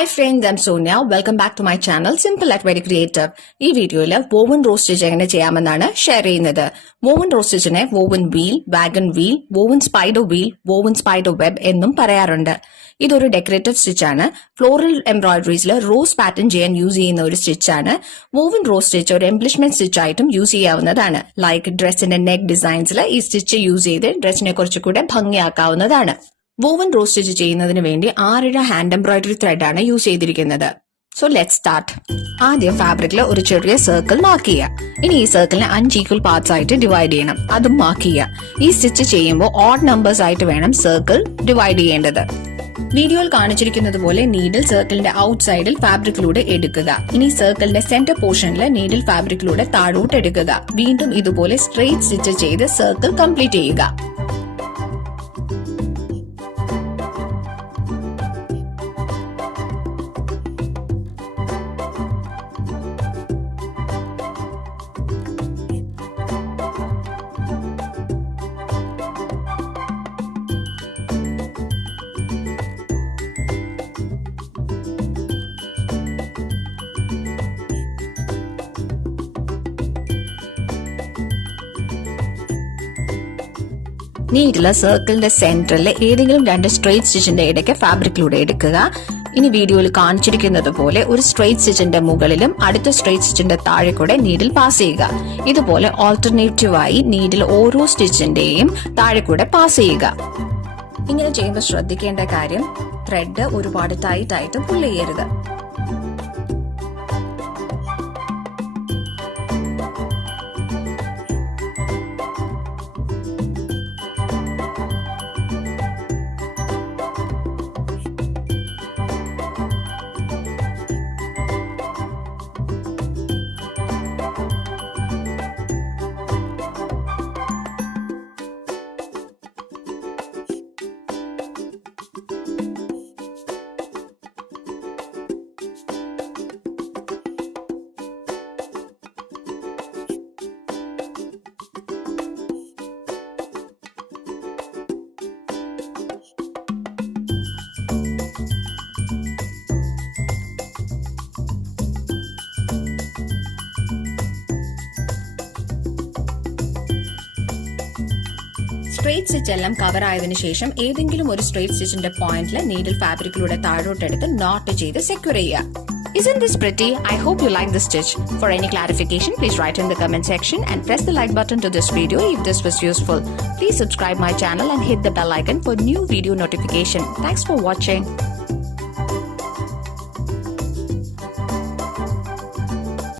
Hi friends, I'm Sonia. Welcome back to my channel Simple at Very Creative. ഈ വീഡിയോയിൽ woven row stitch എങ്ങനെ ചെയ്യാമെന്നാണ് share ചെയ്യുന്നത്. woven row stitchനെ woven wheel, wagon wheel, woven spider web എന്നും പറയാറുണ്ട്. ഇതൊരു decorative stitch ആണ്. Floral എംബ്രോയിഡറീസിൽ rose pattern ചെയ്യാൻ യൂസ് ചെയ്യുന്ന ഒരു സ്റ്റിച്ച് ആണ്. woven row stitch ഒരു embellishment സ്റ്റിച്ച് ആയിട്ടും യൂസ് ചെയ്യാവുന്നതാണ്. ലൈക്ക് ഡ്രസ്സിന്റെ നെക്ക് ഡിസൈൻസിൽ ഈ സ്റ്റിച്ച് യൂസ് ചെയ്ത് ഡ്രസ്സിനെ കുറച്ചുകൂടെ ഭംഗിയാക്കാവുന്നതാണ്. woven row stitch ചെയ്യുന്നതിന് വേണ്ടി 6 ഹാൻഡ് എംബ്രോയിഡറി ത്രെഡ് ആണ് യൂസ് ചെയ്തിരിക്കുന്നത്. So let start. ആദ്യം ഫാബ്രിക്കിൽ ഒരു ചെറിയ സർക്കിൾ മാർക്ക് ചെയ്യുക. ഇനി ഈ സർക്കിളിനെ 5 ഈക്വൽ പാർട്സ് ആയിട്ട് ഡിവൈഡ് ചെയ്യണം. അതും മാർക്ക് ചെയ്യുക. ഈ സ്റ്റിച്ച് ചെയ്യുമ്പോൾ ഓഡ് നമ്പേഴ്സ് ആയിട്ട് വേണം സർക്കിൾ ഡിവൈഡ് ചെയ്യേണ്ടത്. വീഡിയോയിൽ കാണിച്ചിരിക്കുന്നത് പോലെ നീഡിൽ സർക്കിളിന്റെ ഔട്ട് സൈഡിൽ ഫാബ്രിക്കിലൂടെ എടുക്കുക. ഇനി സർക്കിളിന്റെ സെന്റർ പോർഷനിൽ നീഡിൽ ഫാബ്രിക്കിലൂടെ താഴോട്ട് എടുക്കുക. വീണ്ടും ഇതുപോലെ സ്ട്രെയിറ്റ് സ്റ്റിച്ച് ചെയ്ത് സർക്കിൾ കംപ്ലീറ്റ് ചെയ്യുക. നീഡില് സർക്കിളിന്റെ സെന്ററിൽ ഏതെങ്കിലും 2 സ്ട്രെയിറ്റ് സ്റ്റിച്ചിന്റെ ഇടയ്ക്ക് ഫാബ്രിക്കിലൂടെ എടുക്കുക. ഇനി വീഡിയോയിൽ കാണിച്ചിരിക്കുന്നത് പോലെ ഒരു സ്ട്രെയിറ്റ് സ്റ്റിച്ചിന്റെ മുകളിലും അടുത്ത സ്ട്രെയിറ്റ് സ്റ്റിച്ചിന്റെ താഴെ കൂടെ നീഡിൽ പാസ് ചെയ്യുക. ഇതുപോലെ ഓൾട്ടർനേറ്റീവായി നീഡിൽ ഓരോ സ്റ്റിച്ചിന്റെയും താഴെ കൂടെ പാസ് ചെയ്യുക. ഇങ്ങനെ ചെയ്യുമ്പോൾ ശ്രദ്ധിക്കേണ്ട കാര്യം ത്രെഡ് ഒരുപാട് ടൈറ്റ് ആയിട്ട് പുൾ ചെയ്യരുത്. സ്ട്രെയിറ്റ് സ്റ്റിച്ച് എല്ലാം കവർ ആയതിനു ശേഷം ഏതെങ്കിലും ഒരു സ്ട്രെയിറ്റ് സ്റ്റിച്ചിന്റെ പോയിന്റിൽ നീഡിൽ ഫാബ്രിക്കിലൂടെ താഴോട്ടെടുത്ത് നോട്ട് ചെയ്ത് സെക്യൂർ ചെയ്യുക. Isn't this pretty? I hope you like this stitch. For any clarification, please write in the comment section and press the like button to this video if this was useful. Please subscribe my channel and hit the bell icon for new video notification. Thanks for watching.